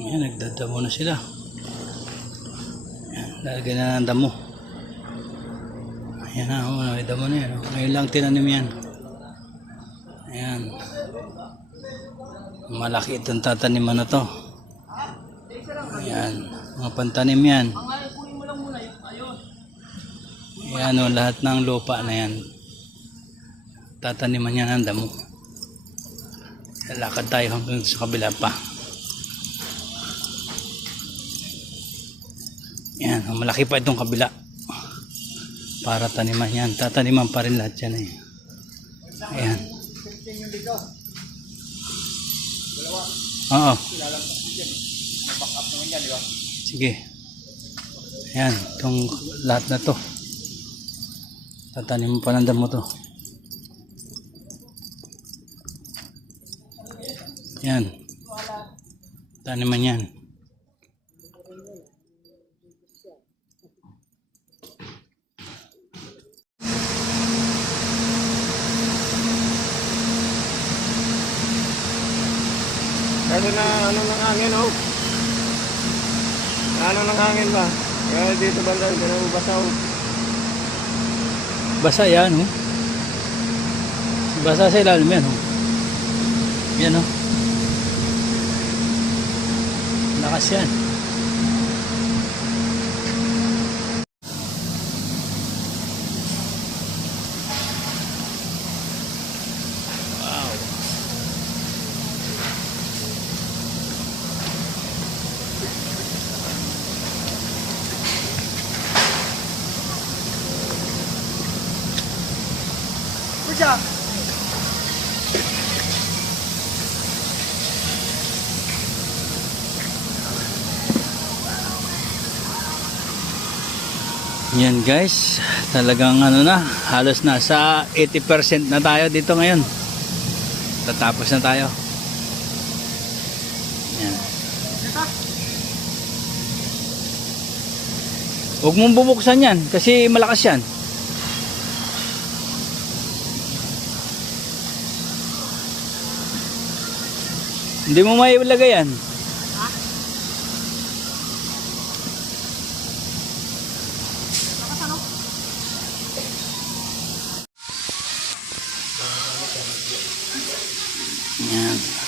Ayan, nagdadamo na sila. Ayan, lalagyan na ng damo. Ayan na, may damo na yan. Ngayon lang tinanim yan. Ayan. Malaki itong tataniman na to. Ayan, mga pantanim yan. Ayan o, lahat ng lupa na yan. Tataniman yan ng damo. Lakad tayo hanggang sa kabila pa. Yan, malaki pa itong kabila. Para taniman yan. Tataniman pa rin lahat yan eh. Ayan. Oo. Sige. Ayan, itong lahat na to. Tataniman pa ng damo to. Yan. Taniman yan. Ano na, ano ng hangin, oh. Ano ng hangin ba? Kaya dito banda, ganun basa, oh. Basa yan, oh. Basa sa ilalim yan, oh. Yan, oh. Lakas yan. Wow. Pucha! Yan guys, talagang ano na, halos nasa 80% na tayo dito ngayon. Tatapos na tayo. Yan. Huwag mong bubuksan yan kasi malakas yan. Hindi mo mailagay yan. Yan.